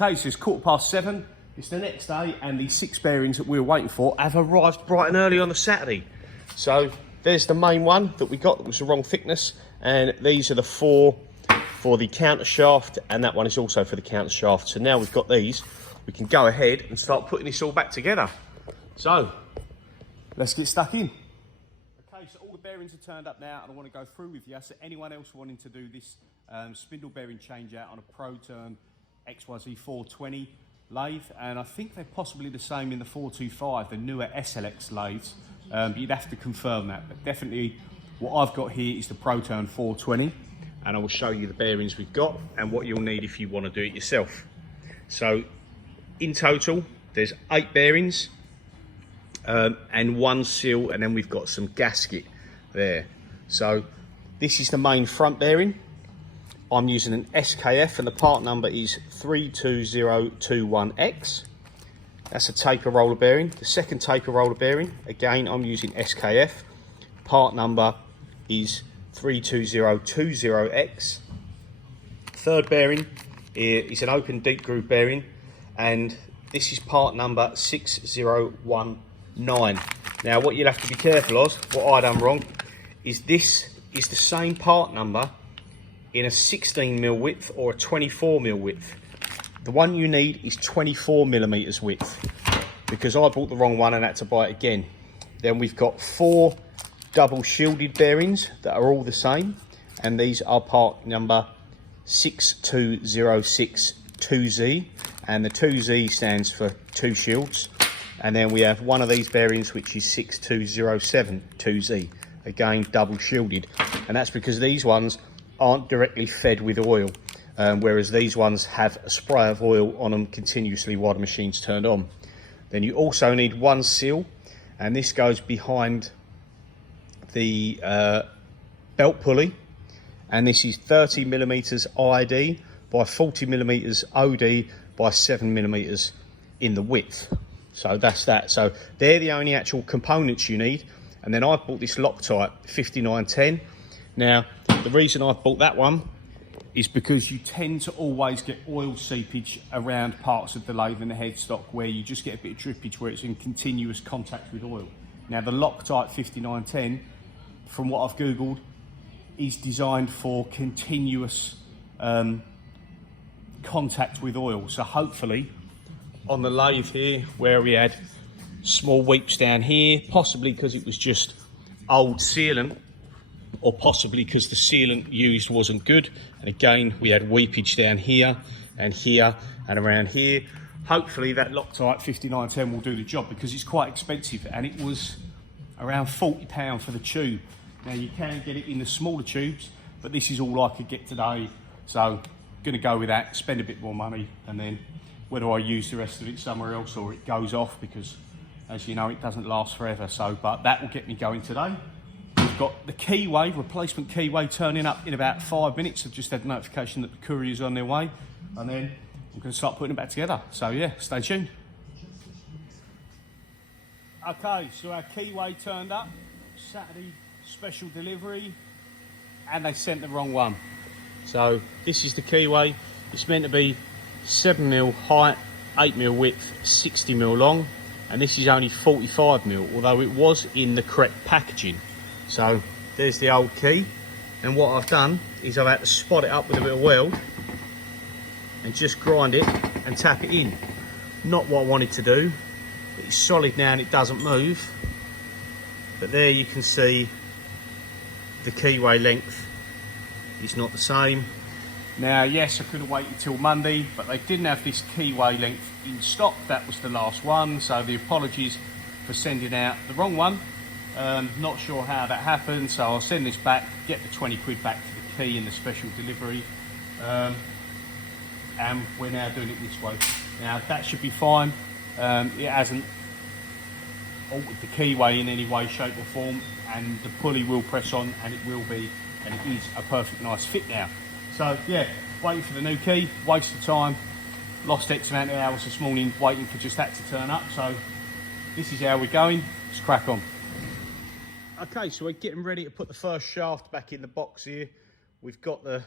Okay, so it's 7:15. It's the next day, and the 6 bearings that we were waiting for have arrived bright and early on the Saturday. So there's the main one that we got that was the wrong thickness, and these are the 4 for the counter shaft, and that one is also for the counter shaft. So now we've got these, we can go ahead and start putting this all back together. So let's get stuck in. Okay, so all the bearings are turned up now, and I want to go through with you. So anyone else wanting to do this spindle bearing change out on a Proturn XYZ 420 lathe, and I think they're possibly the same in the 425, the newer SLX lathes, but you'd have to confirm that. But definitely what I've got here is the Proturn 420, and I will show you the bearings we've got and what you'll need if you want to do it yourself. So in total there's 8 bearings and 1 seal, and then we've got some gasket there. So this is the main front bearing. I'm using an SKF, and the part number is 32021X. That's a taper roller bearing. The second taper roller bearing, again, I'm using SKF. Part number is 32020X. Third bearing is an open deep groove bearing, and this is part number 6019. Now, what you'll have to be careful of, what I done wrong, is this is the same part number in a 16mm width or a 24mm width. The one you need is 24mm width, because I bought the wrong one and had to buy it again. Then we've got 4 double shielded bearings that are all the same, and these are part number 62062Z, and the 2Z stands for 2 shields. And then we have one of these bearings which is 62072Z, again double shielded, and that's because these ones aren't directly fed with oil, whereas these ones have a spray of oil on them continuously while the machine's turned on. Then you also need 1 seal, and this goes behind the belt pulley, and this is 30mm ID by 40mm OD by 7mm in the width. So that's that. So they're the only actual components you need. And then I bought this Loctite 5910. Now, the reason I bought that one is because you tend to always get oil seepage around parts of the lathe and the headstock, where you just get a bit of drippage where it's in continuous contact with oil. Now, the Loctite 5910, from what I've Googled, is designed for continuous contact with oil. So hopefully on the lathe here, where we had small weeps down here, possibly because it was just old sealant, or possibly because the sealant used wasn't good, and again we had weepage down here and around here. Hopefully that Loctite 5910 will do the job, because it's quite expensive, and it was around £40 for the tube. Now, you can get it in the smaller tubes, but this is all I could get today, so I'm going to go with that, spend a bit more money, and then whether I use the rest of it somewhere else or it goes off, because as you know, it doesn't last forever. So, but that will get me going today. We've got the keyway, replacement keyway, turning up in about 5 minutes. I've just had a notification that the courier's on their way, and then I'm going to start putting them back together. So yeah, stay tuned. Okay, so our keyway turned up, Saturday special delivery, and they sent the wrong one. So this is the keyway. It's meant to be 7mm height, 8mm width, 60mm long, and this is only 45mm, although it was in the correct packaging. So there's the old key, and what I've done is I've had to spot it up with a bit of weld and just grind it and tap it in. Not what I wanted to do, but it's solid now and it doesn't move. But there you can see the keyway length is not the same. Now, yes, I could have waited till Monday, but they didn't have this keyway length in stock. That was the last one, so the apologies for sending out the wrong one. Not sure how that happened, so I'll send this back, get the 20 quid back for the key and the special delivery, and we're now doing it this way. Now, that should be fine. It hasn't altered the keyway in any way, shape or form, and the pulley will press on, and it will be, and it is a perfect nice fit now. So yeah, waiting for the new key, waste of time, lost X amount of hours this morning waiting for just that to turn up. So this is how we're going, let's crack on. Okay, so we're getting ready to put the first shaft back in the box here. We've got the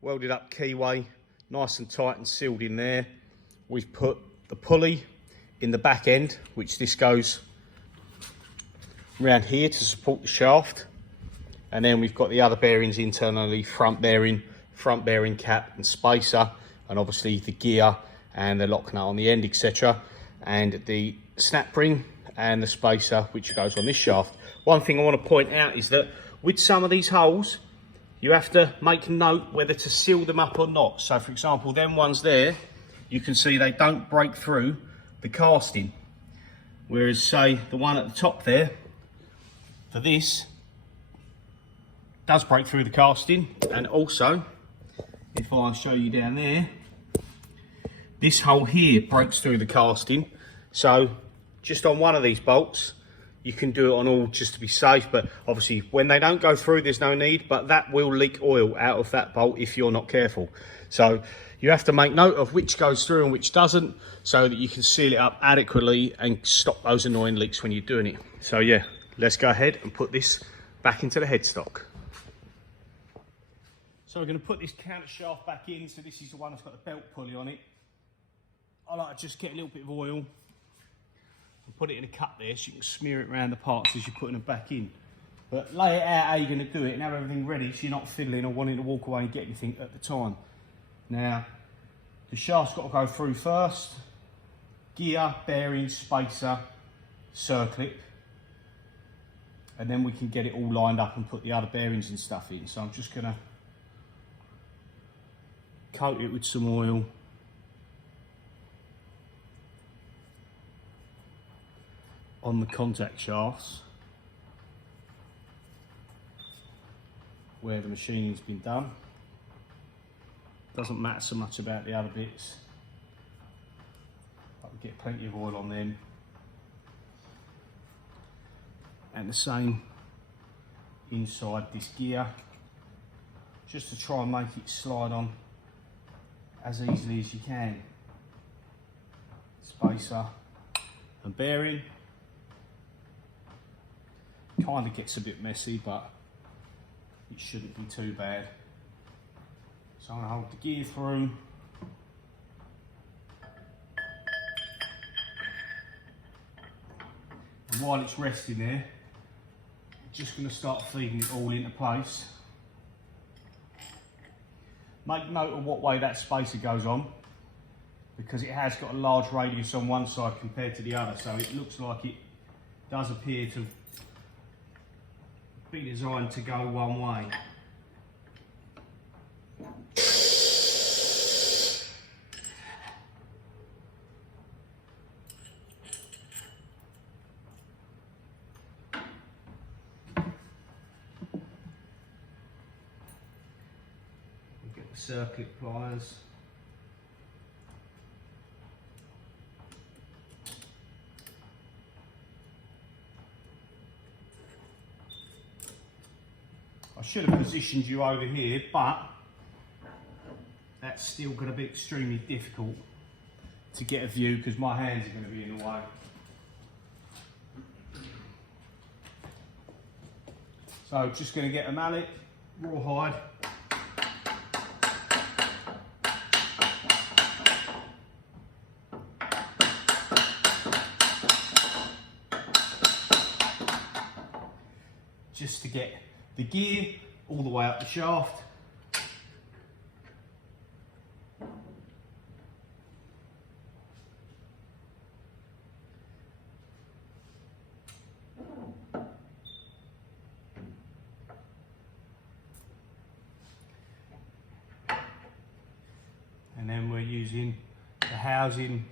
welded up keyway nice and tight and sealed in there. we've put the pulley in the back end, which this goes around here to support the shaft. And then we've got the other bearings internally, front bearing cap and spacer, and obviously the gear and the lock nut on the end, etc. And the snap ring and the spacer, which goes on this shaft. One thing I want to point out is that with some of these holes, you have to make note whether to seal them up or not. So for example, them ones there, you can see they don't break through the casting. Whereas say the one at the top there, for this, does break through the casting. And also, if I show you down there, this hole here breaks through the casting. So just on one of these bolts, you can do it on all just to be safe, but obviously when they don't go through, there's no need, but that will leak oil out of that bolt if you're not careful. So you have to make note of which goes through and which doesn't, so that you can seal it up adequately and stop those annoying leaks when you're doing it. So yeah, let's go ahead and put this back into the headstock. So we're going to put this counter shaft back in. So this is the one that's got the belt pulley on it. I like to just get a little bit of oil and put it in a cup there so you can smear it around the parts as you're putting them back in. But lay it out how you're going to do it and have everything ready so you're not fiddling or wanting to walk away and get anything at the time. Now, the shaft's got to go through first. Gear, bearings, spacer, circlip. And then we can get it all lined up and put the other bearings and stuff in. So I'm just going to coat it with some oil. On the contact shafts where the machining's been done. Doesn't matter so much about the other bits, but we get plenty of oil on them. And the same inside this gear, just to try and make it slide on as easily as you can. Spacer and bearing. Kind of gets a bit messy, but it shouldn't be too bad. So I'm going to hold the gear through. And while it's resting there, I'm just going to start feeding it all into place. Make note of what way that spacer goes on, because it has got a large radius on one side compared to the other, so it looks like it does appear to be designed to go one way. We'll get the circlip pliers. I should have positioned you over here, but that's still going to be extremely difficult to get a view because my hands are going to be in the way. So just going to get a mallet, rawhide. Just to get the gear all the way up the shaft. And then we're using the housing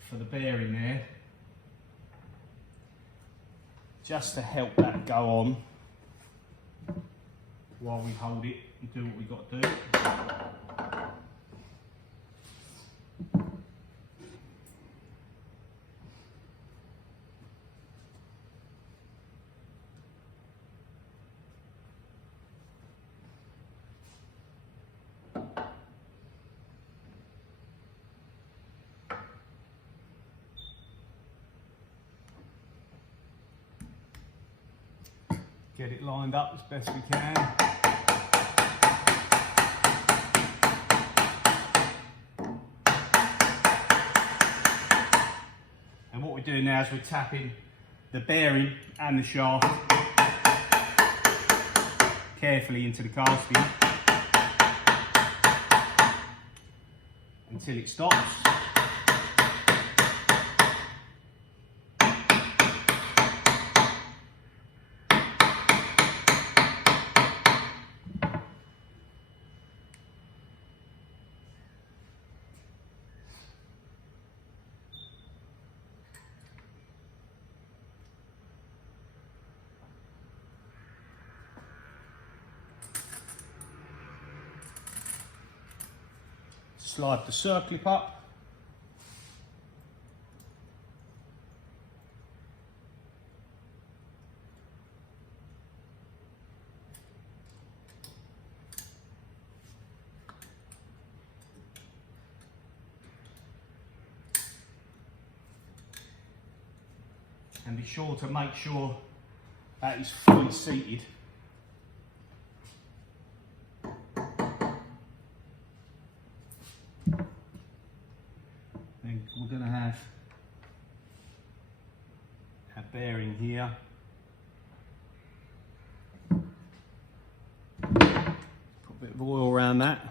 for the bearing there, just to help that go on while we hold it and do what we've got to do. Get it lined up as best we can. we're doing now is we're tapping the bearing and the shaft carefully into the casting until it stops. Slide the circlip up. And be sure to make sure that is fully seated. Then we're going to have our bearing here. Put a bit of oil around that.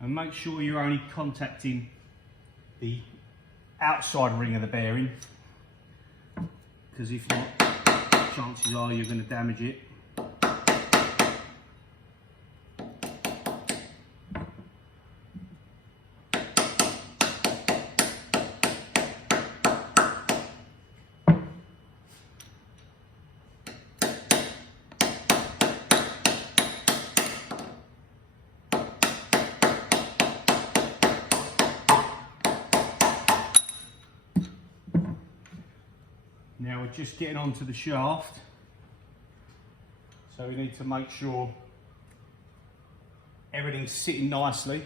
And make sure you're only contacting the outside ring of the bearing, because if not, chances are you're going to damage it. Now we're just getting onto the shaft, so we need to make sure everything's sitting nicely,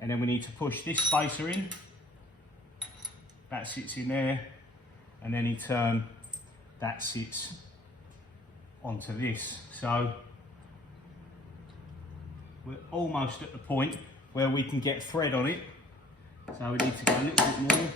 and then we need to push this spacer in, that sits in there, and then in turn that sits onto this. So we're almost at the point where we can get thread on it, so we need to go a little bit more.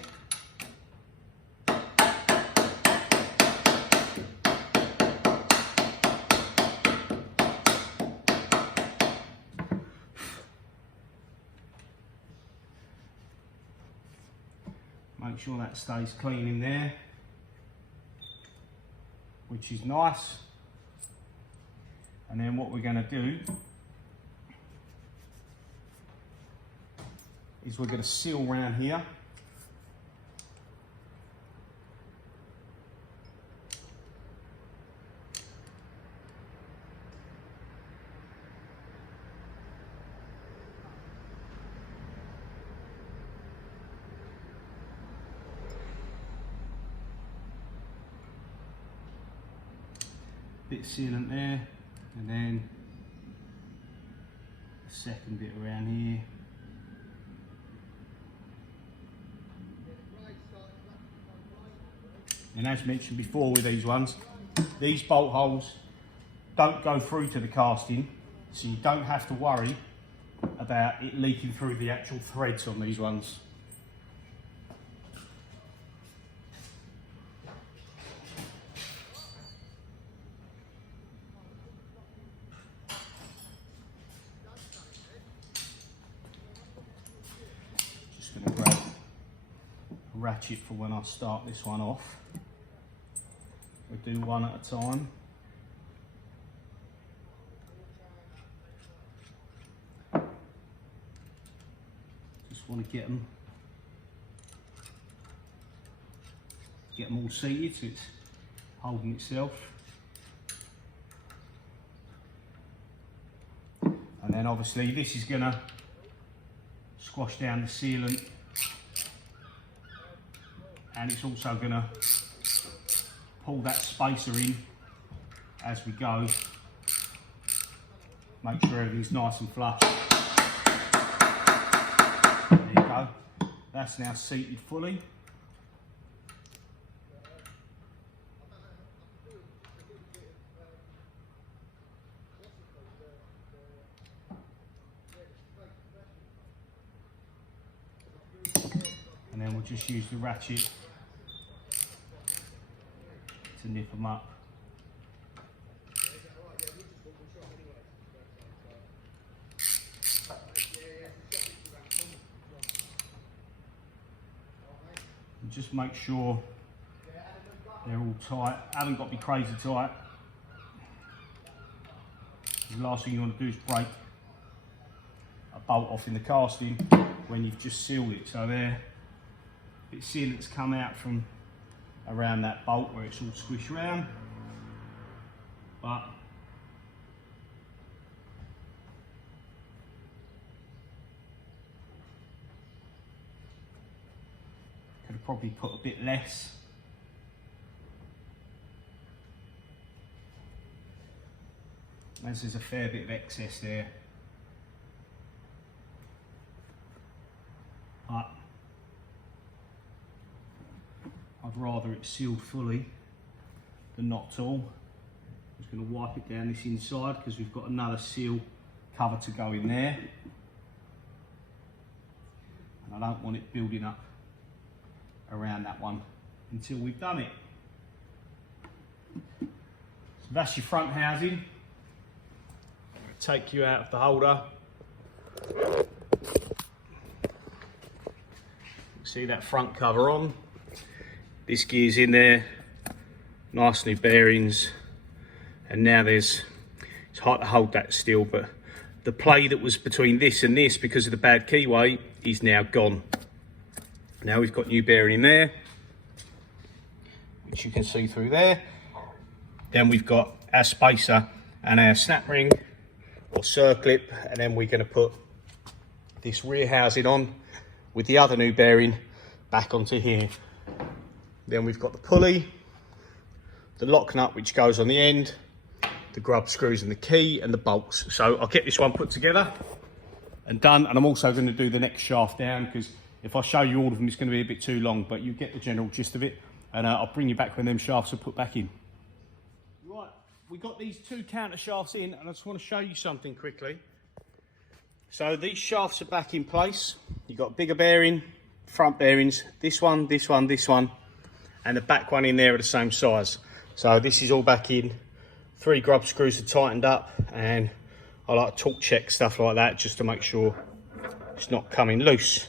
Make sure that stays clean in there, which is nice. And then what we're going to do is we're going to seal round here. Bit of sealant there, and then a second bit around here. And as mentioned before with these ones, these bolt holes don't go through to the casting, so you don't have to worry about it leaking through the actual threads on these ones. Going to grab a ratchet for when I start this one off. We'll do one at a time. Just want to get them all seated so it's holding itself. And then obviously this is going to squash down the sealant, and it's also going to pull that spacer in as we go. Make sure everything's nice and flush. There you go. That's now seated fully. And then we'll just use the ratchet to nip them up. And just make sure they're all tight. Haven't got to be crazy tight. The last thing you want to do is break a bolt off in the casting when you've just sealed it. So there, a bit of sealant's come out from around that bolt where it's all squished around, but could have probably put a bit less. As there's a fair bit of excess there, but I'd rather it sealed fully than not at all. I'm just going to wipe it down this inside because we've got another seal cover to go in there, and I don't want it building up around that one until we've done it. So that's your front housing. Take you out of the holder. See that front cover on. This gear's in there, nice new bearings, and now it's hard to hold that still, but the play that was between this and this because of the bad keyway is now gone. Now we've got new bearing in there, which you can see through there. Then we've got our spacer and our snap ring or circlip, and then we're going to put this rear housing on with the other new bearing back onto here. Then we've got the pulley, the lock nut which goes on the end, the grub screws and the key, and the bolts. So I'll get this one put together and done, and I'm also going to do the next shaft down because if I show you all of them it's going to be a bit too long, but you get the general gist of it, and I'll bring you back when them shafts are put back in. Right, we got these two counter shafts in, and I just want to show you something quickly. So these shafts are back in place. You've got a bigger bearing, front bearings, this one, this one, this one, and the back one in there are the same size. So this is all back in. 3 grub screws are tightened up, and I like to torque check stuff like that just to make sure it's not coming loose.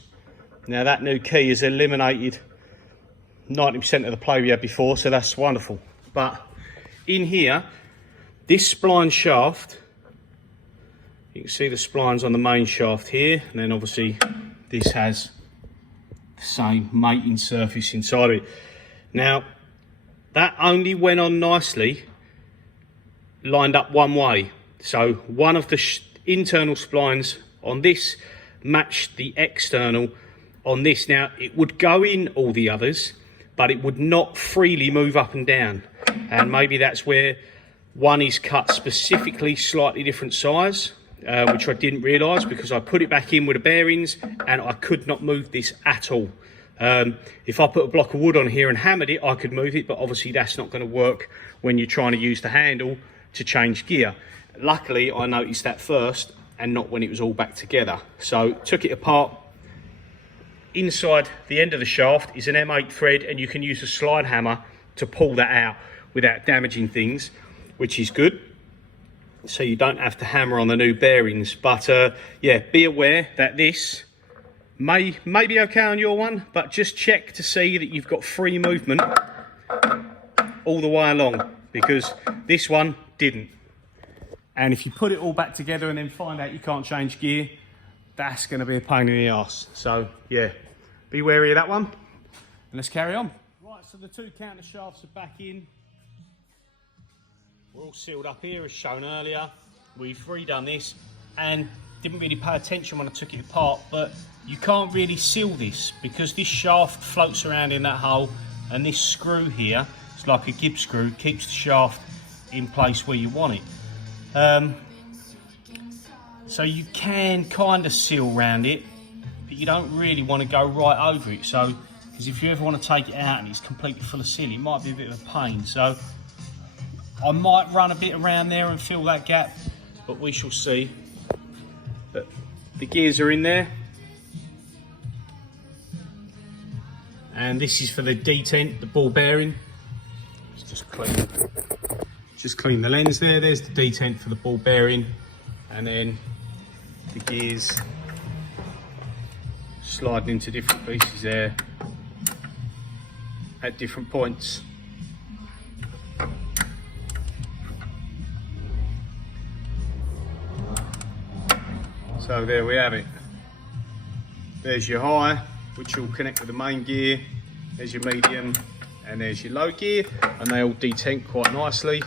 Now that new key has eliminated 90% of the play we had before, so that's wonderful. But in here, this spline shaft, you can see the splines on the main shaft here, and then obviously this has the same mating surface inside of it. Now, that only went on nicely lined up one way. So one of the internal splines on this matched the external on this. Now, it would go in all the others, but it would not freely move up and down. And maybe that's where one is cut specifically slightly different size, which I didn't realise because I put it back in with the bearings and I could not move this at all. If I put a block of wood on here and hammered it, I could move it, but obviously that's not going to work when you're trying to use the handle to change gear. Luckily, I noticed that first and not when it was all back together. So took it apart. Inside the end of the shaft is an M8 thread, and you can use a slide hammer to pull that out without damaging things, which is good. So you don't have to hammer on the new bearings. But yeah, be aware that this may be okay on your one, but just check to see that you've got free movement all the way along, because this one didn't. And if you put it all back together and then find out you can't change gear, that's going to be a pain in the arse. So yeah, be wary of that one. And let's carry on. Right, so the 2 counter shafts are back in. We're all sealed up here as shown earlier. We've redone this. and didn't really pay attention when I took it apart, but you can't really seal this because this shaft floats around in that hole, and this screw here, it's like a Gibbs screw, keeps the shaft in place where you want it. So you can kind of seal around it, but you don't really want to go right over it. So, because if you ever want to take it out and it's completely full of seal, it might be a bit of a pain. So I might run a bit around there and fill that gap, but we shall see. But the gears are in there. And this is for the detent, the ball bearing. Let's just clean the lens there. There's the detent for the ball bearing. And then the gears sliding into different pieces there at different points. So there we have it. There's your high, which will connect with the main gear. There's your medium, and there's your low gear, and they all detent quite nicely.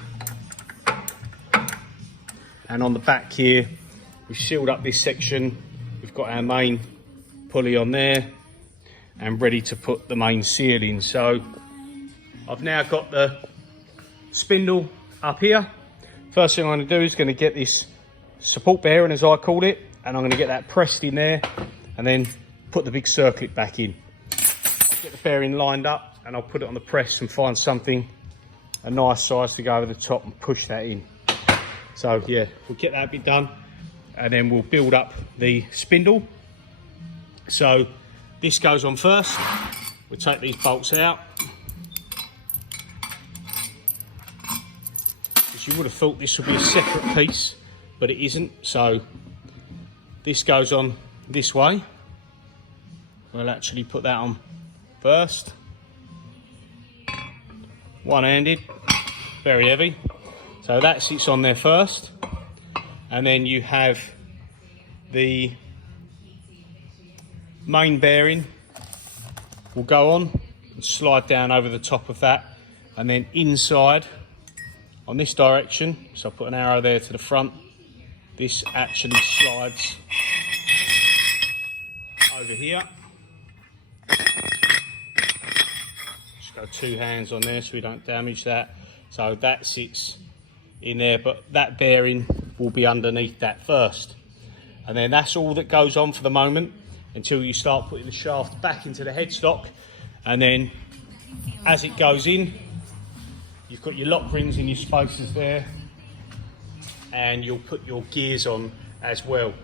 And on the back here, we've sealed up this section. We've got our main pulley on there and ready to put the main seal in. So I've now got the spindle up here. First thing I'm going to do is going to get this support bearing, as I called it, and I'm going to get that pressed in there and then put the big circlip back in. I'll get the bearing lined up and I'll put it on the press and find something a nice size to go over the top and push that in. So yeah, we'll get that bit done and then we'll build up the spindle. So this goes on first. We'll take these bolts out. As you would have thought this would be a separate piece, but it isn't. So this goes on this way. We'll actually put that on first. One-handed, very heavy. So that sits on there first. And then you have the main bearing will go on and slide down over the top of that. And then inside on this direction, so I'll put an arrow there to the front, this actually slides over here. Just go two hands on there so we don't damage that. So that sits in there, but that bearing will be underneath that first. And then that's all that goes on for the moment until you start putting the shaft back into the headstock. And then as it goes in, you've got your lock rings in your spacers there, and you'll put your gears on as well.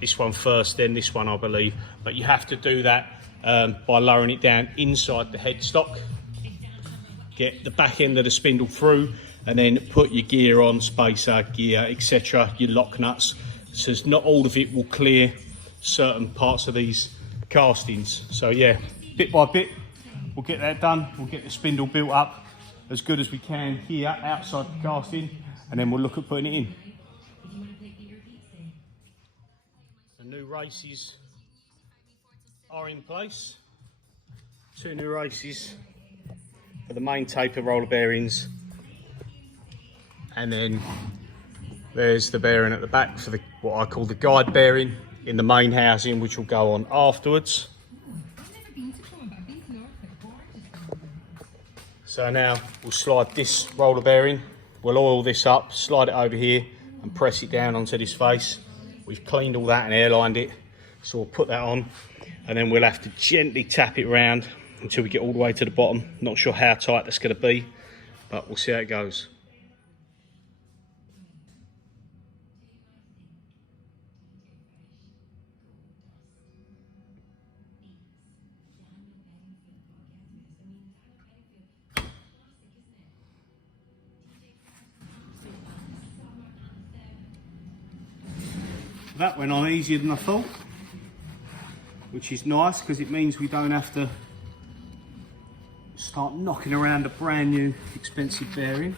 This one first, then this one, I believe. But you have to do that by lowering it down inside the headstock. Get the back end of the spindle through, and then put your gear on, spacer, gear, etc., your lock nuts. So not all of it will clear certain parts of these castings. So yeah, bit by bit, we'll get that done. We'll get the spindle built up as good as we can here outside the casting, and then we'll look at putting it in. The new races are in place. Two new races for the main taper roller bearings, and then there's the bearing at the back for the what I call the guide bearing in the main housing, which will go on afterwards. So now we'll slide this roller bearing, we'll oil this up, slide it over here and press it down onto this face. We've cleaned all that and airlined it, so we'll put that on, and then we'll have to gently tap it round until we get all the way to the bottom. Not sure how tight that's going to be, but we'll see how it goes. That went on easier than I thought, which is nice because it means we don't have to start knocking around a brand new expensive bearing.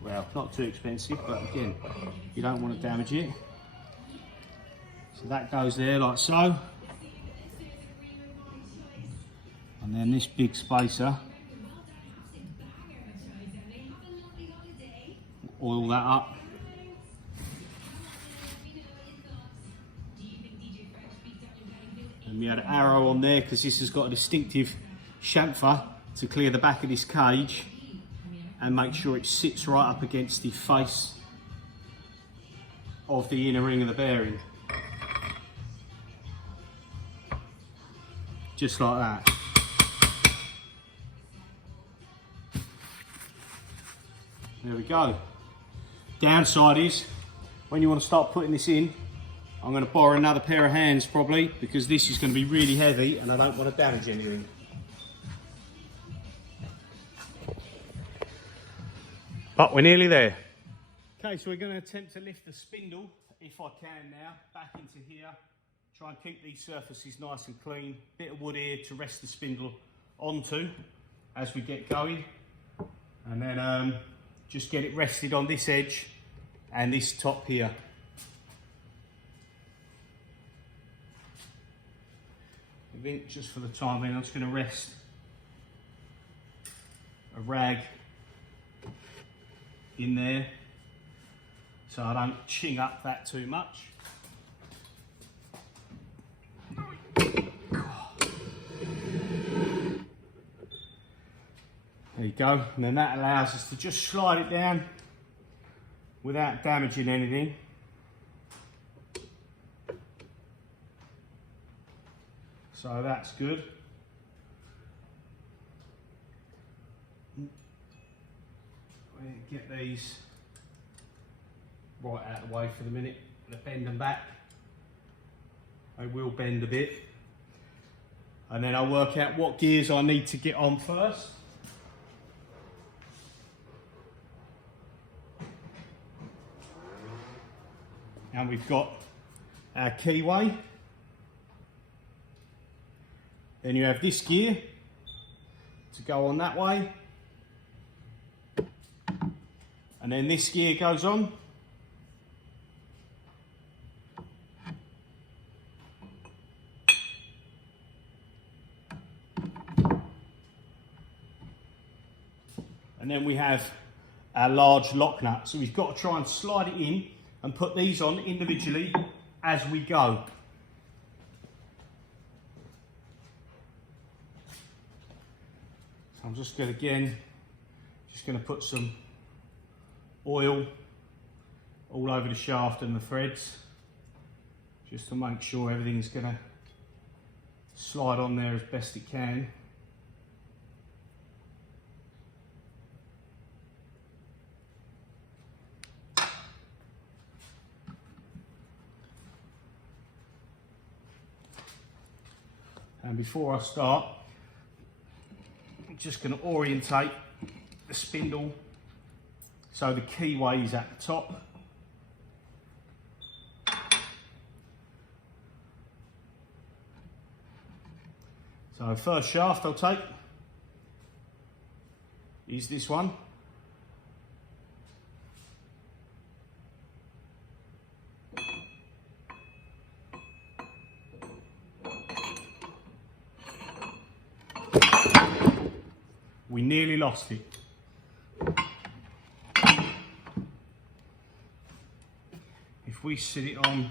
Well, not too expensive, but again, you don't want to damage it. So that goes there like so. And then this big spacer, oil that up. And we had an arrow on there because this has got a distinctive chamfer to clear the back of this cage and make sure it sits right up against the face of the inner ring of the bearing. Just like that. There we go. Downside is, when you want to start putting this in, I'm going to borrow another pair of hands probably, because this is going to be really heavy and I don't want to damage anything. But we're nearly there. Okay, so we're going to attempt to lift the spindle, if I can now, back into here. Try and keep these surfaces nice and clean. Bit of wood here to rest the spindle onto as we get going. And then just get it rested on this edge and this top here. I think just for the time being, I'm just going to rest a rag in there so I don't ching up that too much. There you go, and then that allows us to just slide it down without damaging anything. So that's good. Get these right out of the way for the minute. I'm going to bend them back. They will bend a bit. And then I'll work out what gears I need to get on first. And we've got our keyway. Then you have this gear to go on that way. And then this gear goes on. And then we have our large lock nut. So we've got to try and slide it in and put these on individually as we go. So I'm just going to put some oil all over the shaft and the threads, just to make sure everything's going to slide on there as best it can. And before I start, I'm just going to orientate the spindle so the keyway is at the top. So first shaft I'll take is this one. We nearly lost it. If we sit it on,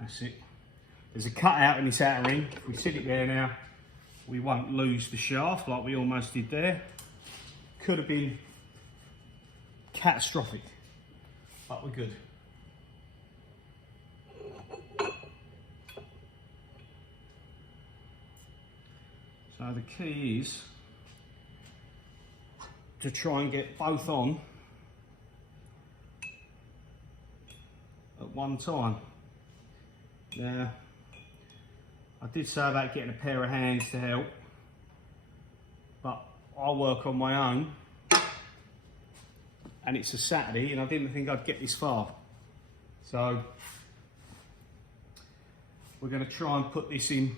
that's it. There's a cutout in this outer ring. If we sit it there now, we won't lose the shaft like we almost did there. Could have been catastrophic, but we're good. So the key is to try and get both on at one time. Now, I did say about getting a pair of hands to help, but I'll work on my own, and it's a Saturday and I didn't think I'd get this far. So we're going to try and put this in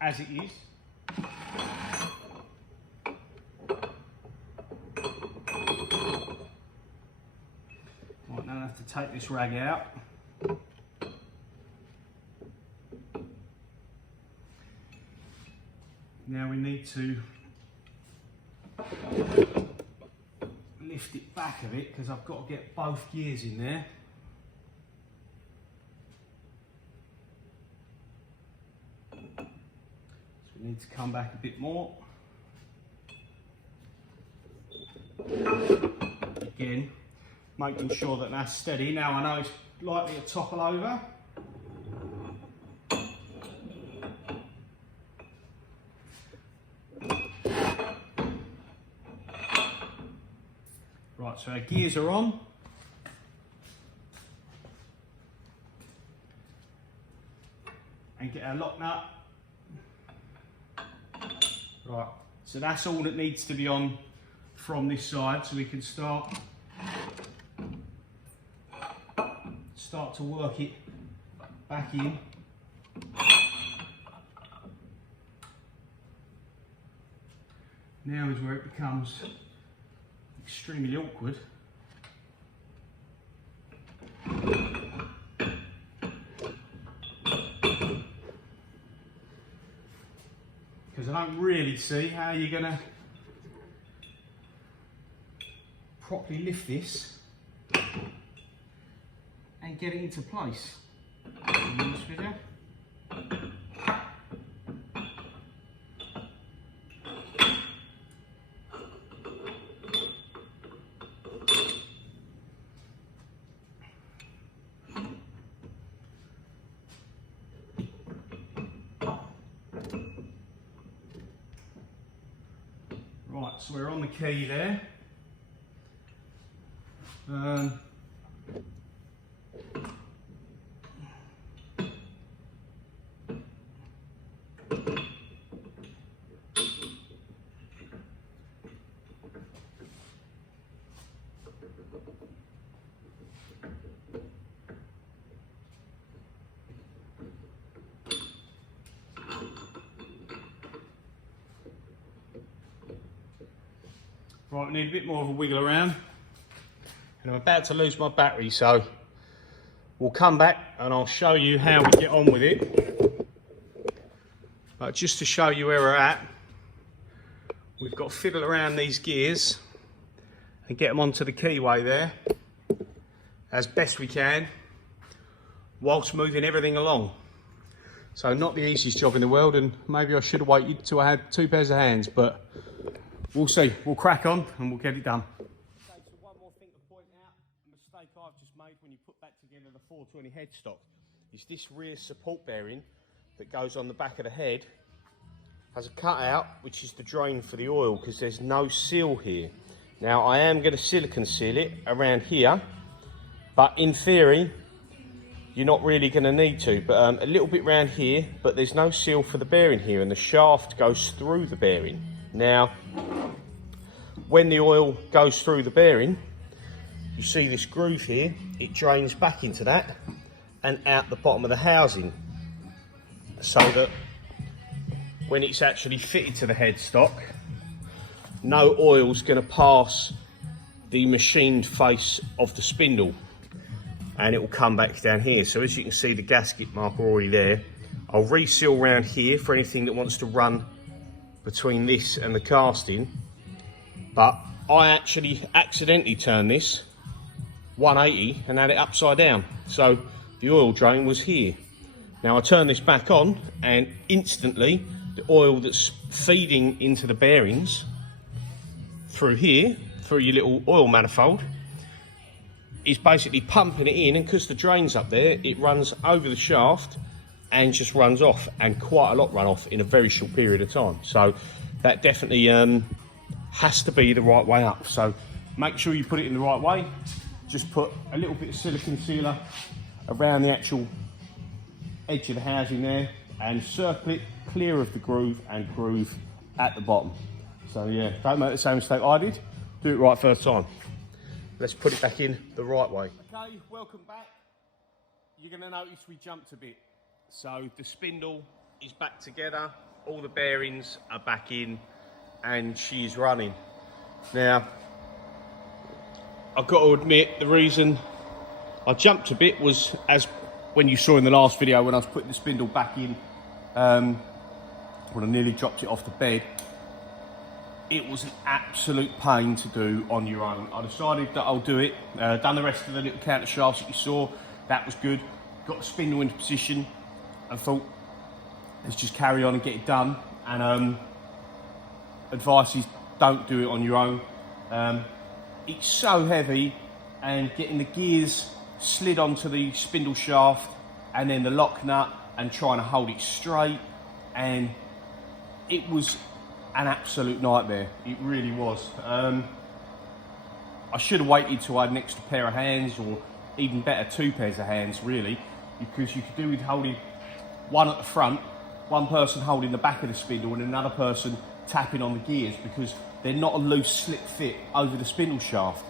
as it is. Right, now I have to take this rag out. Now we need to lift it back a bit because I've got to get both gears in there. We need to come back a bit more. Again, making sure that that's steady. Now I know it's likely to topple over. Right, so our gears are on. And get our lock nut. Right, so that's all that needs to be on from this side, so we can start to work it back in. Now is where it becomes extremely awkward. Because I don't really see how you're going to properly lift this and get it into place. To be honest with you. Right, so we're on the key there. Right, we need a bit more of a wiggle around. And I'm about to lose my battery, so we'll come back and I'll show you how we get on with it. But just to show you where we're at, we've got to fiddle around these gears and get them onto the keyway there as best we can, whilst moving everything along. So not the easiest job in the world, and maybe I should have waited till I had 2 pairs of hands, but we'll see. We'll crack on and we'll get it done. Okay, so one more thing to point out, a mistake I've just made when you put back together the 420 headstock is this rear support bearing that goes on the back of the head has a cutout, which is the drain for the oil, because there's no seal here. Now I am going to silicone seal it around here, but in theory you're not really going to need to, but a little bit around here, but there's no seal for the bearing here, and the shaft goes through the bearing. Now when the oil goes through the bearing, you see this groove here, it drains back into that and out the bottom of the housing, so that when it's actually fitted to the headstock, no oil's going to pass the machined face of the spindle, and it will come back down here. So as you can see, the gasket mark already there. I'll reseal around here for anything that wants to run between this and the casting, but I actually accidentally turned this 180 and had it upside down, so the oil drain was here. Now I turn this back on and instantly the oil that's feeding into the bearings through here, through your little oil manifold, is basically pumping it in, and because the drain's up there, it runs over the shaft and just runs off, and quite a lot run off in a very short period of time. So that definitely has to be the right way up. So make sure you put it in the right way. Just put a little bit of silicone sealer around the actual edge of the housing there and circle it clear of the groove and groove at the bottom. So yeah, don't make the same mistake I did. Do it right first time. Let's put it back in the right way. Okay, welcome back. You're going to notice we jumped a bit. So the spindle is back together, all the bearings are back in, and she's running. Now, I've got to admit, the reason I jumped a bit was, as when you saw in the last video when I was putting the spindle back in, when I nearly dropped it off the bed, it was an absolute pain to do on your own. I decided that I'll do it, done the rest of the little counter shafts that you saw, that was good. Got the spindle into position and thought, let's just carry on and get it done. and advice is don't do it on your own. It's so heavy, and getting the gears slid onto the spindle shaft and then the lock nut and trying to hold it straight, and it was an absolute nightmare. It really was. I should have waited till I had an extra pair of hands, or even better, 2 pairs of hands really, because you could do with holding one at the front, one person holding the back of the spindle and another person tapping on the gears, because they're not a loose slip fit over the spindle shaft.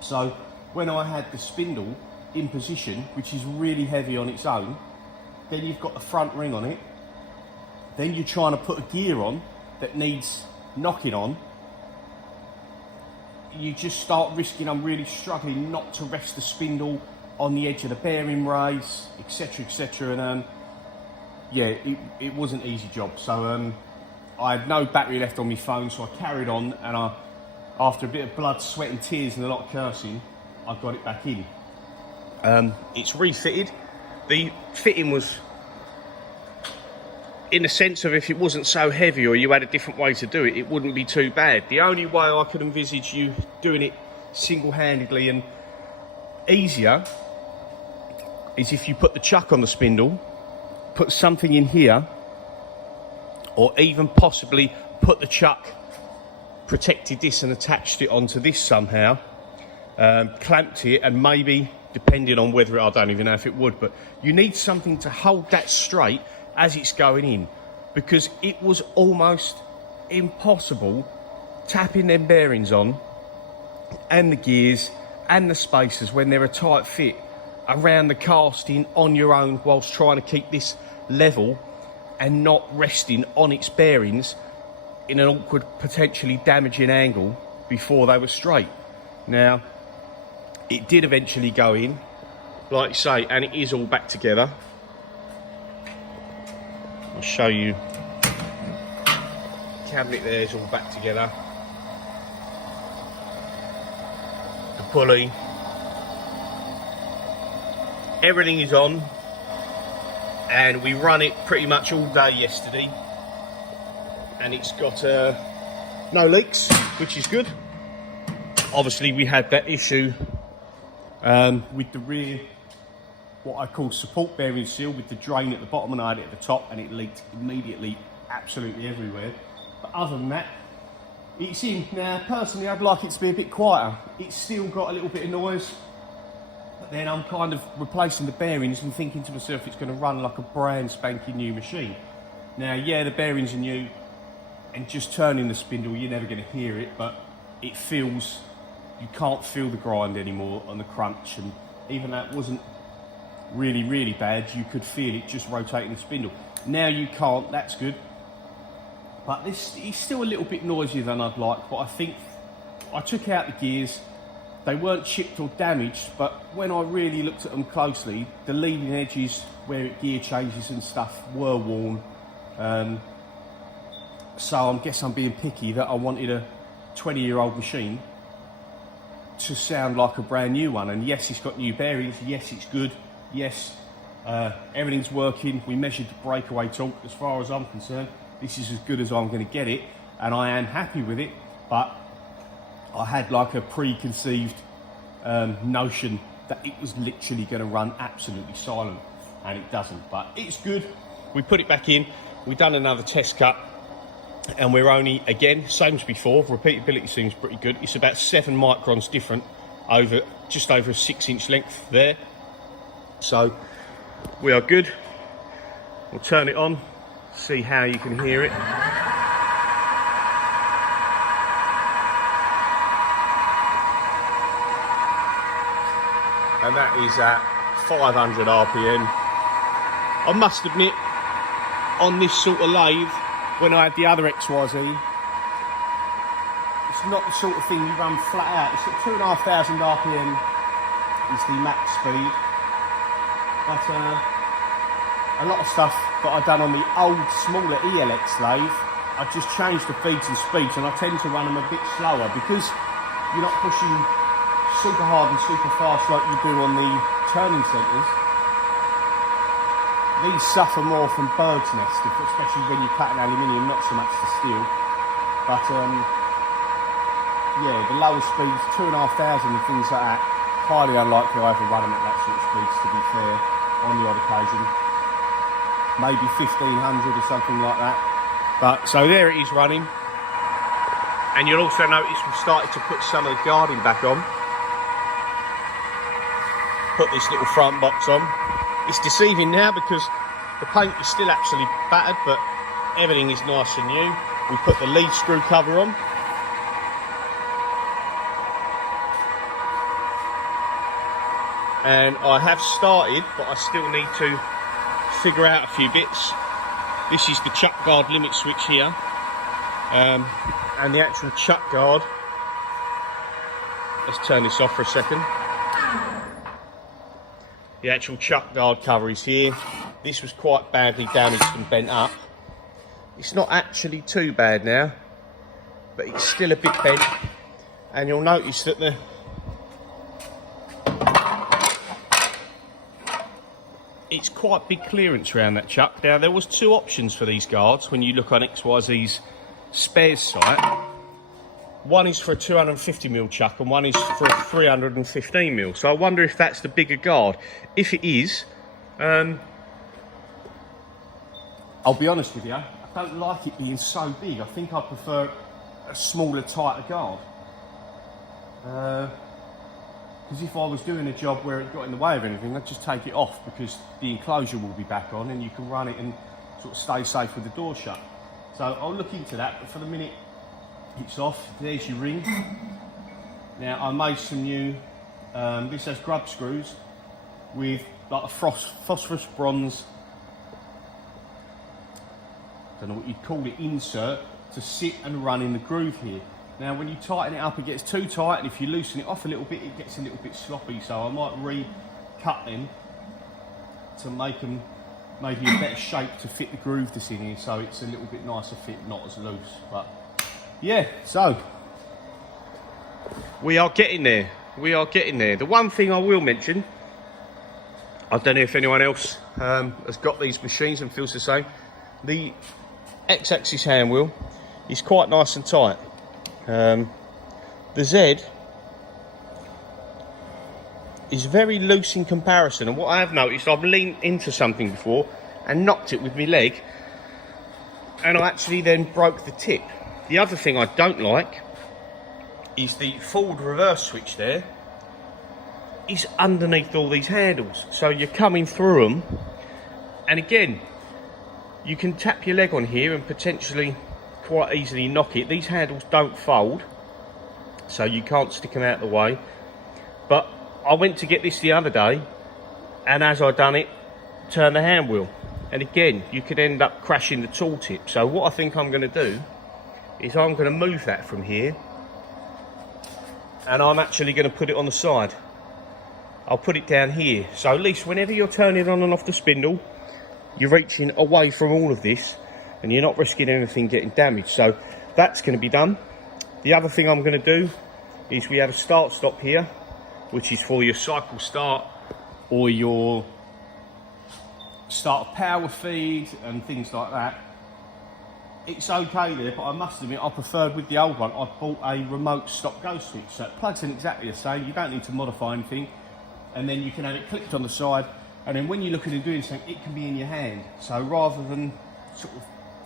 So when I had the spindle in position, which is really heavy on its own, then you've got the front ring on it, then you're trying to put a gear on that needs knocking on, you just start risking, I'm really struggling not to rest the spindle on the edge of the bearing race, etc, etc, and yeah, it was an easy job. So I had no battery left on my phone, so I carried on, and after a bit of blood, sweat and tears and a lot of cursing, I got it back in. It's refitted. The fitting was, in the sense of, if it wasn't so heavy or you had a different way to do it, it wouldn't be too bad. The only way I could envisage you doing it single-handedly and easier is if you put the chuck on the spindle, put something in here, or even possibly put the chuck, protected this and attached it onto this somehow, clamped it, and maybe, depending on whether I don't even know if it would, but you need something to hold that straight as it's going in, because it was almost impossible tapping them bearings on and the gears and the spacers when they're a tight fit around the casting on your own, whilst trying to keep this level and not resting on its bearings in an awkward, potentially damaging angle before they were straight. Now, it did eventually go in, like you say, and it is all back together. I'll show you. The cabinet there is all back together. The pulley. Everything is on. And we run it pretty much all day yesterday. And it's got no leaks, which is good. Obviously, we had that issue with the rear, what I call support bearing seal, with the drain at the bottom, and I had it at the top, and it leaked immediately absolutely everywhere. But other than that, it's in. Now, personally, I'd like it to be a bit quieter. It's still got a little bit of noise, but then I'm kind of replacing the bearings and thinking to myself it's going to run like a brand spanking new machine. Now, yeah, the bearings are new, and just turning the spindle, you're never going to hear it, but it feels, you can't feel the grind anymore on the crunch, and even though it wasn't really, really bad, you could feel it just rotating the spindle. Now you can't, that's good. But this is still a little bit noisier than I'd like, but I think I took out the gears. They weren't chipped or damaged, but when I really looked at them closely, the leading edges where it gear changes and stuff were worn. So I guess I'm being picky that I wanted a 20-year-old machine to sound like a brand new one. And yes, it's got new bearings, yes, it's good, yes, everything's working. We measured the breakaway torque. As far as I'm concerned, this is as good as I'm going to get it, and I am happy with it. But I had like a preconceived notion that it was literally going to run absolutely silent, and it doesn't. But it's good. We put it back in, we've done another test cut, and we're only, again, same as before, repeatability seems pretty good. It's about 7 microns different over just over a 6-inch length there. So we are good. We'll turn it on, see how you can hear it. And that is at 500 RPM. I must admit, on this sort of lathe, when I had the other XYZ, it's not the sort of thing you run flat out. It's at 2,500 RPM is the max speed. But a lot of stuff that I've done on the old, smaller ELX lathe, I've just changed the feeds and speeds, and I tend to run them a bit slower because you're not pushing super hard and super fast like you do on the turning centres. These suffer more from bird's nest, especially when you're cutting aluminium, not so much the steel. But yeah, the lower speeds, 2,500 and things like that, highly unlikely I ever run them at that sort of speeds, to be fair, on the odd occasion. Maybe 1,500 or something like that. But so there it is running. And you'll also notice we've started to put some of the guarding back on. Put this little front box on. It's deceiving now because the paint is still absolutely battered, but everything is nice and new. We put the lead screw cover on. And I have started, but I still need to figure out a few bits. This is the chuck guard limit switch here. And the actual chuck guard. Let's turn this off for a second. The actual chuck guard cover is here. This was quite badly damaged and bent up. It's not actually too bad now, but it's still a bit bent. And you'll notice that it's quite big clearance around that chuck. Now, there was two options for these guards when you look on XYZ's spares site. One is for a 250mm chuck and one is for a 315mm. So I wonder if that's the bigger guard. If it is, I'll be honest with you, I don't like it being so big. I think I prefer a smaller, tighter guard. Because if I was doing a job where it got in the way of anything, I'd just take it off because the enclosure will be back on and you can run it and sort of stay safe with the door shut. So I'll look into that, but for the minute it's off. There's your ring. Now I made some new, this has grub screws with like a phosphorus bronze, don't know what you'd call it, insert to sit and run in the groove here. Now when you tighten it up it gets too tight, and if you loosen it off a little bit it gets a little bit sloppy, so I might recut them to make them maybe a better shape to fit the groove that's in here, so it's a little bit nicer fit, not as loose. But yeah, so we are getting there. We are getting there. The one thing I will mention, I don't know if anyone else has got these machines and feels the same, the X-axis hand wheel is quite nice and tight. The Z is very loose in comparison, and what I have noticed, I've leaned into something before and knocked it with my leg, and I actually then broke the tip. The other thing I don't like is the forward reverse switch there is underneath all these handles, so you're coming through them, and again you can tap your leg on here and potentially quite easily knock it. These handles don't fold, so you can't stick them out of the way. But I went to get this the other day, and as I done it, turn the hand wheel, and again you could end up crashing the tool tip. So what I think I'm going to do is I'm going to move that from here, and I'm actually going to put it on the side. I'll put it down here, so at least whenever you're turning on and off the spindle, you're reaching away from all of this and you're not risking anything getting damaged. So that's going to be done. The other thing I'm going to do is we have a start stop here, which is for your cycle start or your start of power feed and things like that. It's okay there, but I must admit I preferred with the old one. I bought a remote stop go switch, so it plugs in exactly the same. You don't need to modify anything, and then you can have it clipped on the side, and then when you're looking at doing something, it can be in your hand. So rather than sort of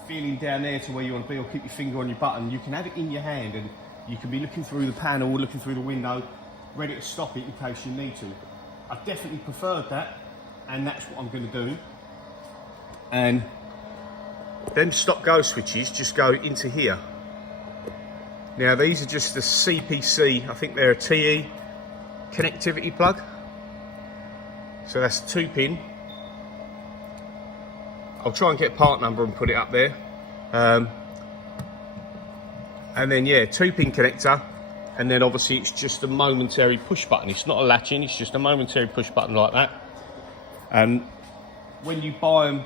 feeling down there to where you want to be or keep your finger on your button, you can have it in your hand and you can be looking through the panel or looking through the window, ready to stop it in case you need to. I definitely preferred that, and that's what I'm going to do. And then stop go switches just go into here. Now these are just the CPC, I think they're a TE connectivity plug. So that's a 2-pin. I'll try and get a part number and put it up there. And then yeah, 2-pin connector, and then obviously it's just a momentary push button. It's not a latch-in, it's just a momentary push button like that. And when you buy them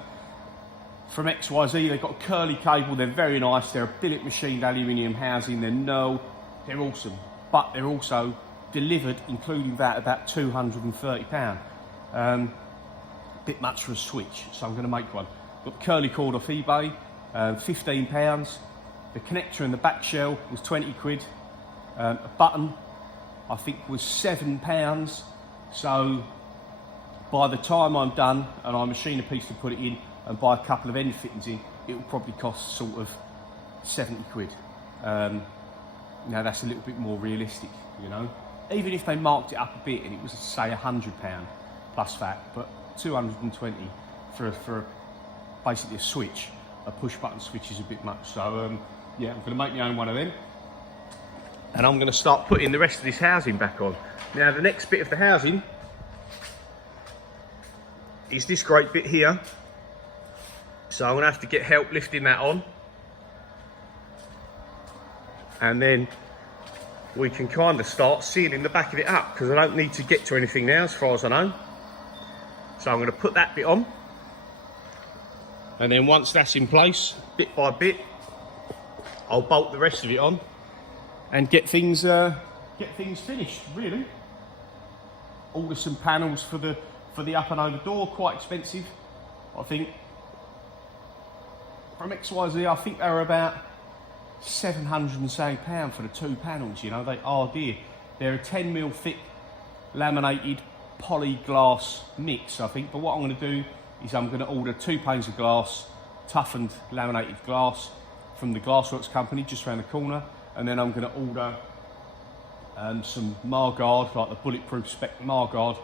from XYZ, they've got a curly cable, they're very nice, they're a billet machined aluminium housing, they're awesome, but they're also delivered, including that, about £230. bit much for a switch, so I'm going to make one. Got the curly cord off eBay, £15. The connector and the back shell was 20 quid. A button, I think, was £7. So by the time I'm done and I machine a piece to put it in and buy a couple of end fittings in, it will probably cost sort of 70 quid. Now that's a little bit more realistic, you know. Even if they marked it up a bit and it was, say, £100 plus that, but 220 for basically a switch, a push button switch, is a bit much. So yeah, I'm going to make my own one of them, and I'm going to start putting the rest of this housing back on. Now the next bit of the housing is this great bit here, so I'm going to have to get help lifting that on, and then we can kind of start sealing the back of it up, because I don't need to get to anything now as far as I know. So I'm going to put that bit on, and then once that's in place, bit by bit, I'll bolt the rest of it on and get things finished, really. Order some panels for the up and over door, quite expensive, I think. From XYZ, I think they were about £700 for the 2 panels, you know. They are dear. They're a 10mm thick laminated poly glass mix, I think. But what I'm going to do is I'm going to order 2 panes of glass, toughened laminated glass, from the Glassworks company just around the corner, and then I'm going to order some Margard, like the bulletproof spec Margard.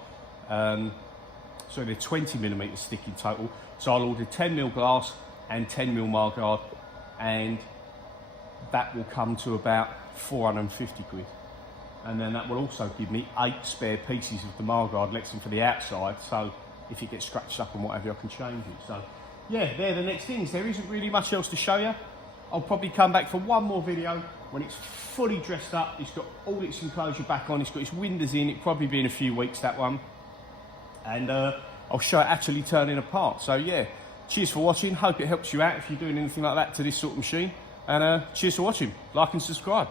So they're 20mm thick in total. So I'll order 10mm glass and 10mm Margard, and that will come to about 450 quid. And then that will also give me 8 spare pieces of the Margard Lexington for the outside, so if it gets scratched up and whatever, I can change it. So yeah, they're the next things. There isn't really much else to show you. I'll probably come back for one more video when it's fully dressed up. It's got all its enclosure back on, it's got its windows in. It'll probably be in a few weeks, that one. And I'll show it actually turning apart. So yeah, cheers for watching. Hope it helps you out if you're doing anything like that to this sort of machine. And cheers for watching. Like and subscribe.